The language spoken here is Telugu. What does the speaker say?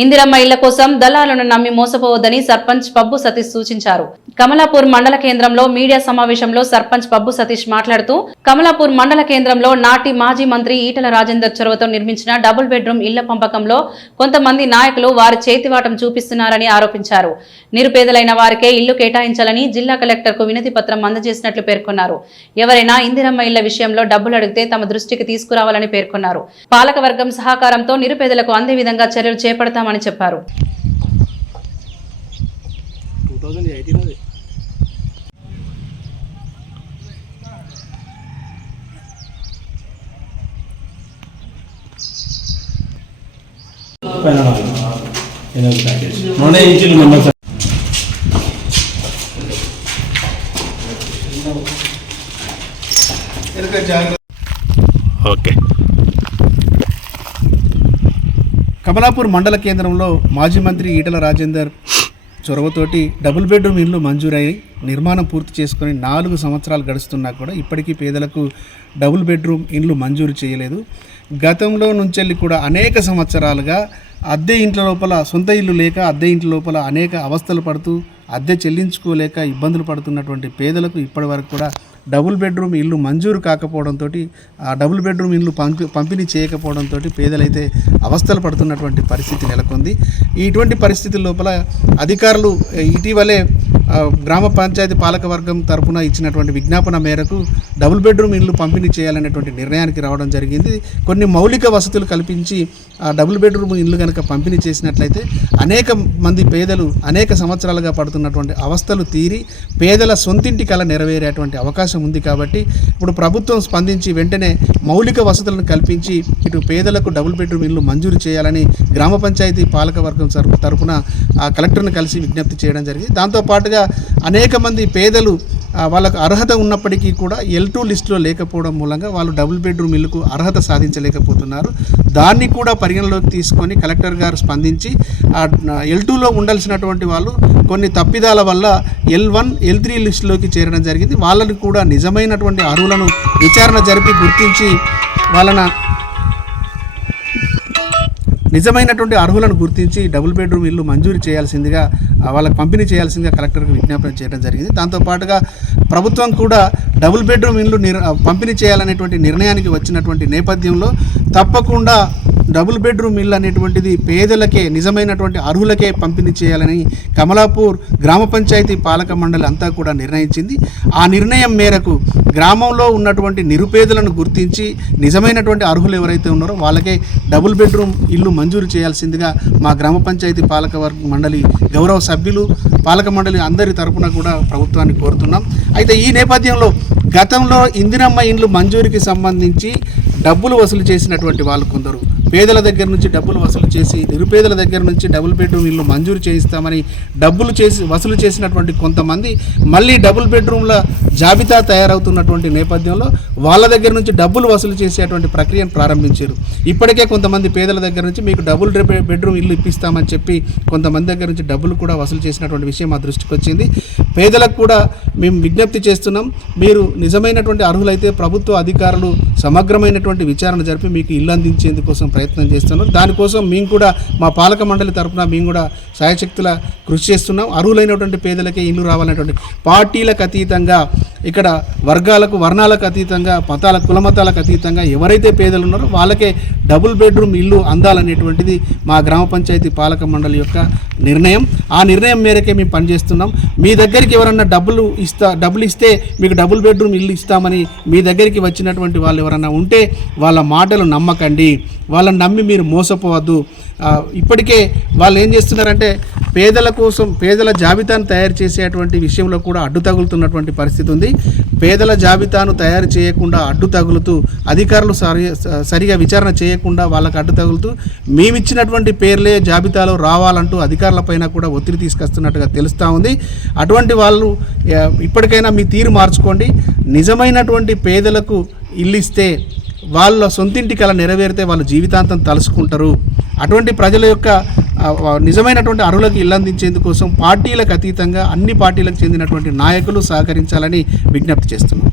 ఇందిరమ్మ ఇళ్ల కోసం దళాలను నమ్మి మోసపోవద్దని సర్పంచ్ పబ్బు సతీష్ సూచించారు. కమలాపూర్ మండల కేంద్రంలో మీడియా సమావేశంలో సర్పంచ్ పబ్బు సతీష్ మాట్లాడుతూ కమలాపూర్ మండల కేంద్రంలో నాటి మాజీ మంత్రి ఈటల రాజేందర్ చొరవతో నిర్మించిన డబుల్ బెడ్రూమ్ ఇళ్ల పంపకంలో కొంతమంది నాయకులు వారి చేతివాటం చూపిస్తున్నారని ఆరోపించారు. నిరుపేదలైన వారికే ఇల్లు కేటాయించాలని జిల్లా కలెక్టర్కు వినతి పత్రం అందజేసినట్లు పేర్కొన్నారు. ఎవరైనా ఇందిరమ్మ ఇళ్ల విషయంలో డబ్బులు అడిగితే తమ దృష్టికి తీసుకురావాలని పేర్కొన్నారు. పాలకవర్గం సహకారంతో నిరుపేదలకు అందే విధంగా చర్యలు చేపడతామని చెప్పారు. ఓకే. కమలాపూర్ మండల కేంద్రంలో మాజీ మంత్రి ఈటల రాజేందర్ చొరవతోటి డబుల్ బెడ్రూమ్ ఇల్లు మంజూరై నిర్మాణం పూర్తి చేసుకొని 4 సంవత్సరాలు గడుస్తున్నా కూడా ఇప్పటికీ పేదలకు డబుల్ బెడ్రూమ్ ఇల్లు మంజూరు చేయలేదు. గతంలో నుంచి కూడా అనేక సంవత్సరాలుగా అద్దె ఇంట్ల లోపల సొంత ఇల్లు లేక అద్దె ఇంట్ల లోపల అనేక అవస్థలు పడుతూ అద్దె చెల్లించుకోలేక ఇబ్బందులు పడుతున్నటువంటి పేదలకు ఇప్పటి వరకు కూడా డబుల్ బెడ్రూమ్ ఇల్లు మంజూరు కాకపోవడంతో ఆ డబుల్ బెడ్రూమ్ ఇల్లు పంపిణీ చేయకపోవడంతో పేదలైతే అవస్థలు పడుతున్నటువంటి పరిస్థితి నెలకొంది. ఇటువంటి పరిస్థితుల లోపల అధికారులు ఇటీవలే గ్రామ పంచాయతీ పాలకవర్గం తరపున ఇచ్చినటువంటి విజ్ఞాపన మేరకు డబుల్ బెడ్రూమ్ ఇల్లు పంపిణీ చేయాలనేటువంటి నిర్ణయానికి రావడం జరిగింది. కొన్ని మౌలిక వసతులు కల్పించి ఆ డబుల్ బెడ్రూమ్ ఇల్లు కనుక పంపిణీ చేసినట్లయితే అనేక మంది పేదలు అనేక సంవత్సరాలుగా పడుతున్నటువంటి అవస్థలు తీరి పేదల సొంతింటి కల నెరవేరేటువంటి అవకాశం ఉంది. కాబట్టి ఇప్పుడు ప్రభుత్వం స్పందించి వెంటనే మౌలిక వసతులను కల్పించి ఇటు పేదలకు డబుల్ బెడ్రూమ్ ఇల్లు మంజూరు చేయాలని గ్రామ పంచాయతీ పాలకవర్గం తరపున కలెక్టర్ను కలిసి విజ్ఞప్తి చేయడం జరిగింది. దాంతోపాటుగా అనేక మంది పేదలు వాళ్ళకు అర్హత ఉన్నప్పటికీ కూడా L2 లిస్టులో లేకపోవడం మూలంగా వాళ్ళు డబుల్ బెడ్రూమ్ ఇల్లుకు అర్హత సాధించలేకపోతున్నారు. దాన్ని కూడా పరిగణలోకి తీసుకొని కలెక్టర్ గారు స్పందించి L2లో ఉండాల్సినటువంటి వాళ్ళు కొన్ని తప్పిదాల వల్ల L1, L3 లిస్టులోకి చేరడం జరిగింది. వాళ్ళని కూడా నిజమైనటువంటి అర్హులను విచారణ జరిపి గుర్తించి నిజమైనటువంటి అర్హులను గుర్తించి డబుల్ బెడ్రూమ్ ఇల్లు మంజూరు చేయాల్సిందిగా వాళ్ళకి పంపిణీ చేయాల్సిందిగా కలెక్టర్కి విజ్ఞాపన చేయడం జరిగింది. దాంతోపాటుగా ప్రభుత్వం కూడా డబుల్ బెడ్రూమ్ ఇల్లు పంపిణీ చేయాలనేటువంటి నిర్ణయానికి వచ్చినటువంటి నేపథ్యంలో తప్పకుండా డబుల్ బెడ్రూమ్ ఇల్లు అనేటువంటిది పేదలకే నిజమైనటువంటి అర్హులకే పంపిణీ చేయాలని కమలాపూర్ గ్రామ పంచాయతీ పాలక మండలి అంతా కూడా నిర్ణయించింది. ఆ నిర్ణయం మేరకు గ్రామంలో ఉన్నటువంటి నిరుపేదలను గుర్తించి నిజమైనటువంటి అర్హులు ఎవరైతే ఉన్నారో వాళ్ళకే డబుల్ బెడ్రూమ్ ఇల్లు మంజూరు చేయాల్సిందిగా మా గ్రామ పంచాయతీ పాలక మండలి గౌరవ సభ్యులు పాలక మండలి అందరి తరపున కూడా ప్రభుత్వాన్ని కోరుతున్నాం. అయితే ఈ నేపథ్యంలో గతంలో ఇందిరమ్మ ఇండ్లు మంజూరికి సంబంధించి డబ్బులు వసూలు చేసినటువంటి వాళ్ళు కొందరు పేదల దగ్గర నుంచి డబ్బులు వసూలు చేసి నిరుపేదల దగ్గర నుంచి డబుల్ బెడ్రూమ్ ఇల్లు మంజూరు చేయిస్తామని వసూలు చేసినటువంటి కొంతమంది మళ్ళీ డబుల్ బెడ్రూమ్ల జాబితా తయారవుతున్నటువంటి నేపథ్యంలో వాళ్ళ దగ్గర నుంచి డబ్బులు వసూలు చేసేటువంటి ప్రక్రియను ప్రారంభించారు. ఇప్పటికే కొంతమంది పేదల దగ్గర నుంచి మీకు డబుల్ బెడ్రూమ్ ఇల్లు ఇప్పిస్తామని చెప్పి కొంతమంది దగ్గర నుంచి డబ్బులు కూడా వసూలు చేసినటువంటి విషయం మా దృష్టికి వచ్చింది. పేదలకు కూడా మేము విజ్ఞప్తి చేస్తున్నాం, మీరు నిజమైనటువంటి అర్హులైతే ప్రభుత్వ అధికారులు సమగ్రమైనటువంటి విచారణ జరిపి మీకు ఇల్లు అందించేందుకోసం ప్రయత్నం చేస్తున్నారు. దానికోసం మేము కూడా మా పాలక మండలి తరఫున మేము కూడా సాయశక్తుల కృషి చేస్తున్నాం. అర్హులైనటువంటి పేదలకే ఇల్లు రావాలనేటువంటి పార్టీలకు అతీతంగా ఇక్కడ వర్ణాలకు అతీతంగా కులమతాలకు అతీతంగా ఎవరైతే పేదలు ఉన్నారో వాళ్ళకే డబుల్ బెడ్రూమ్ ఇల్లు అందాలనేటువంటిది మా గ్రామ పంచాయతీ పాలక మండలి యొక్క నిర్ణయం. ఆ నిర్ణయం మేరకే మేము పనిచేస్తున్నాం. మీ దగ్గరికి ఎవరన్నా డబ్బులు ఇస్తే మీకు డబుల్ బెడ్రూమ్ ఇల్లు ఇస్తామని మీ దగ్గరికి వచ్చినటువంటి వాళ్ళు ఎవరన్నా ఉంటే వాళ్ళ మాటలు నమ్మకండి, వాళ్ళని నమ్మి మీరు మోసపోవద్దు. ఇప్పటికే వాళ్ళు ఏం చేస్తున్నారంటే పేదల కోసం పేదల జాబితాను తయారు చేసేటువంటి విషయంలో కూడా అడ్డు తగులుతున్నటువంటి పరిస్థితి ఉంది. పేదల జాబితాను తయారు చేయకుండా అడ్డు తగులుతూ అధికారులు సరిగా విచారణ చేయకుండా వాళ్ళకు అడ్డు తగులుతూ మేమిచ్చినటువంటి పేర్లే జాబితాలో రావాలంటూ అధికారులపైన కూడా ఒత్తిడి తీసుకొస్తున్నట్టుగా తెలుస్తూ ఉంది. అటువంటి వాళ్ళు ఇప్పటికైనా మీ తీరు మార్చుకోండి. నిజమైనటువంటి పేదలకు ఇల్లు ఇస్తే వాళ్ళ సొంతింటి కల నెరవేరితే వాళ్ళు జీవితాంతం తలుసుకుంటారు. అటువంటి ప్రజల యొక్క నిజమైనటువంటి అర్హులకు ఇల్లు అందించేందుకోసం పార్టీలకు అతీతంగా అన్ని పార్టీలకు చెందినటువంటి నాయకులు సహకరించాలని విజ్ఞప్తి చేస్తున్నాం.